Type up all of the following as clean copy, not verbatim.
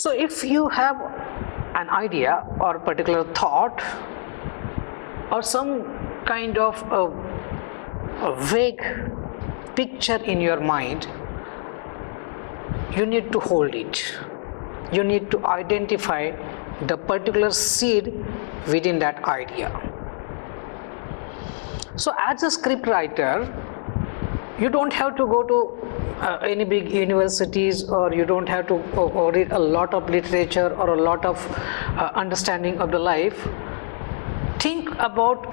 So if you have an idea or particular thought or some kind of a vague picture in your mind, you need to hold it. You need to identify the particular seed within that idea. So as a script writer, you don't have to go to any big universities, or you don't have to read a lot of literature or a lot of understanding of the life. Think about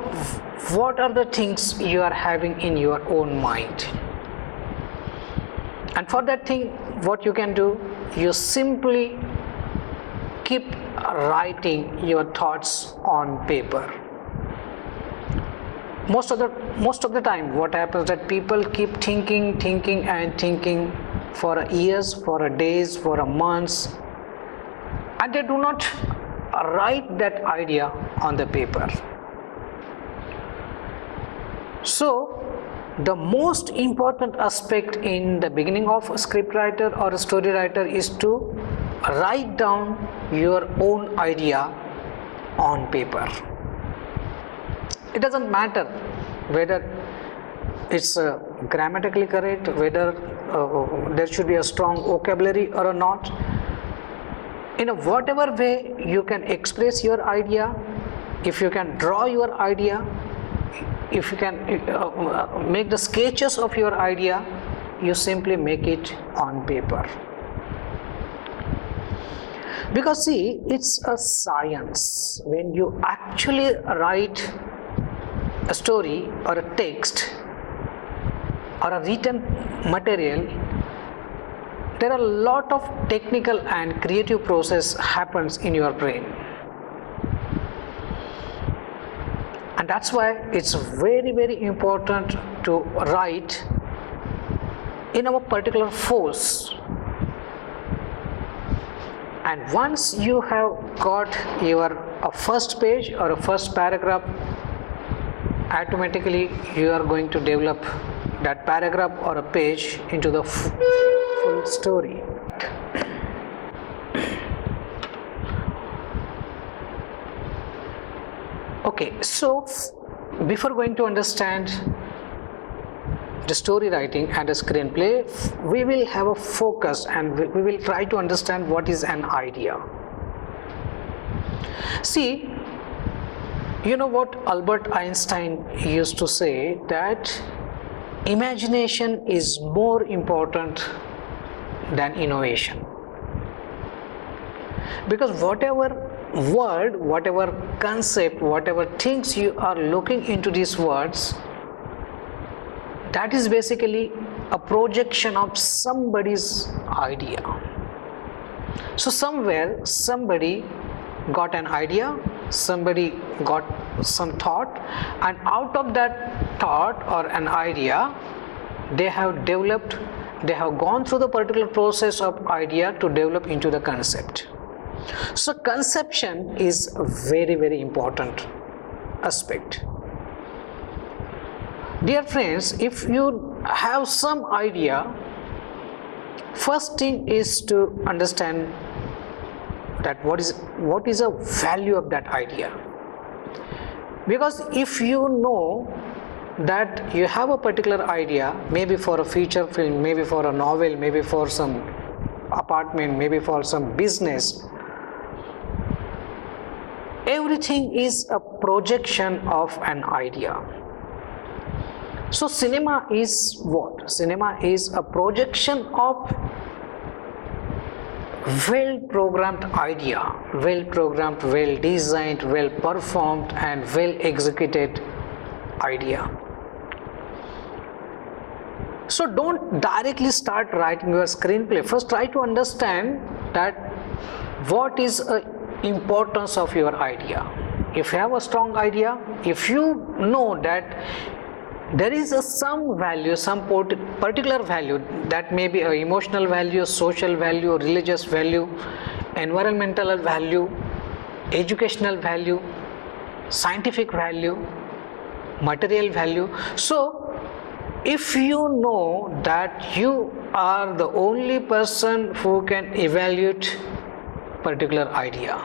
what are the things you are having in your own mind. And for that thing, what you can do, you simply keep writing your thoughts on paper. Most of the time, what happens that people keep thinking for years, for days, for months, and they do not write that idea on the paper. So the most important aspect in the beginning of a script writer or a story writer is to write down your own idea on paper. It doesn't matter whether it's grammatically correct, whether there should be a strong vocabulary or not. In whatever way you can express your idea, if you can draw your idea, if you can make the sketches of your idea, you simply make it on paper. Because see, it's a science. When you actually write a story or a text or a written material, there are a lot of technical and creative process happens in your brain. And that's why it's very, very important to write in our particular force. And once you have got your first page or a first paragraph, automatically you are going to develop that paragraph or a page into the full story. Okay, so before going to understand the story writing and a screenplay, we will have a focus and we will try to understand what is an idea. See, you know what Albert Einstein used to say, that imagination is more important than innovation. Because whatever word, whatever concept, whatever things you are looking into these words, that is basically a projection of somebody's idea. So somewhere somebody got an idea, somebody got some thought, and out of that thought or an idea, they have developed, they have gone through the particular process of idea to develop into the concept. So conception is a very, very important aspect. Dear friends, if you have some idea, first thing is to understand that what is a value of that idea. Because if you know that you have a particular idea, maybe for a feature film, maybe for a novel, maybe for some apartment, maybe for some business, everything is a projection of an idea. So cinema is what? Cinema is a projection of well-programmed idea, well-programmed, well-designed, well-performed and well-executed idea. So don't directly start writing your screenplay. First try to understand that what is the importance of your idea. If you have a strong idea, if you know that there is some value, some particular value, that may be an emotional value, social value, religious value, environmental value, educational value, scientific value, material value. So if you know that you are the only person who can evaluate particular idea.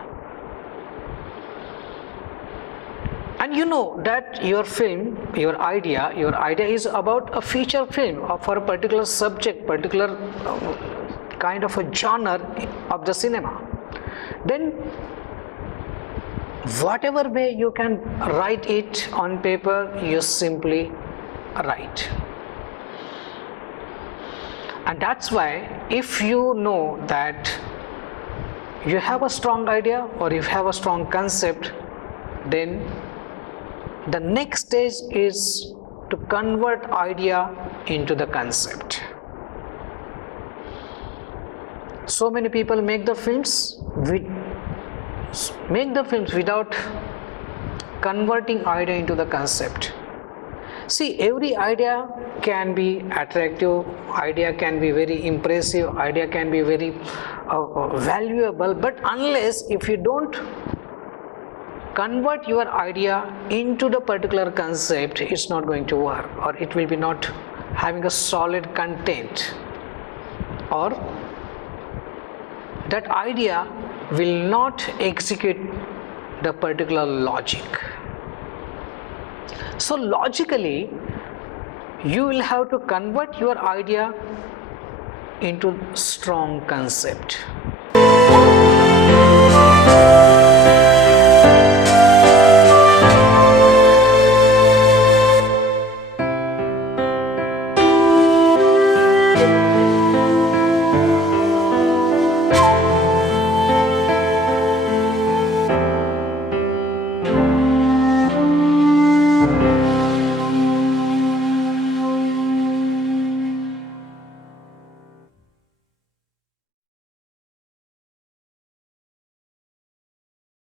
And you know that your film, your idea is about a feature film or for a particular subject, particular kind of a genre of the cinema. Then whatever way you can write it on paper, you simply write. And that's why if you know that you have a strong idea or you have a strong concept, then the next stage is to convert idea into the concept. So many people make the films without converting idea into the concept. See, every idea can be attractive, idea can be very impressive, idea can be very valuable, but unless if you don't convert your idea into the particular concept, it's not going to work, or it will be not having a solid content, or that idea will not execute the particular logic. So logically, you will have to convert your idea into strong concept.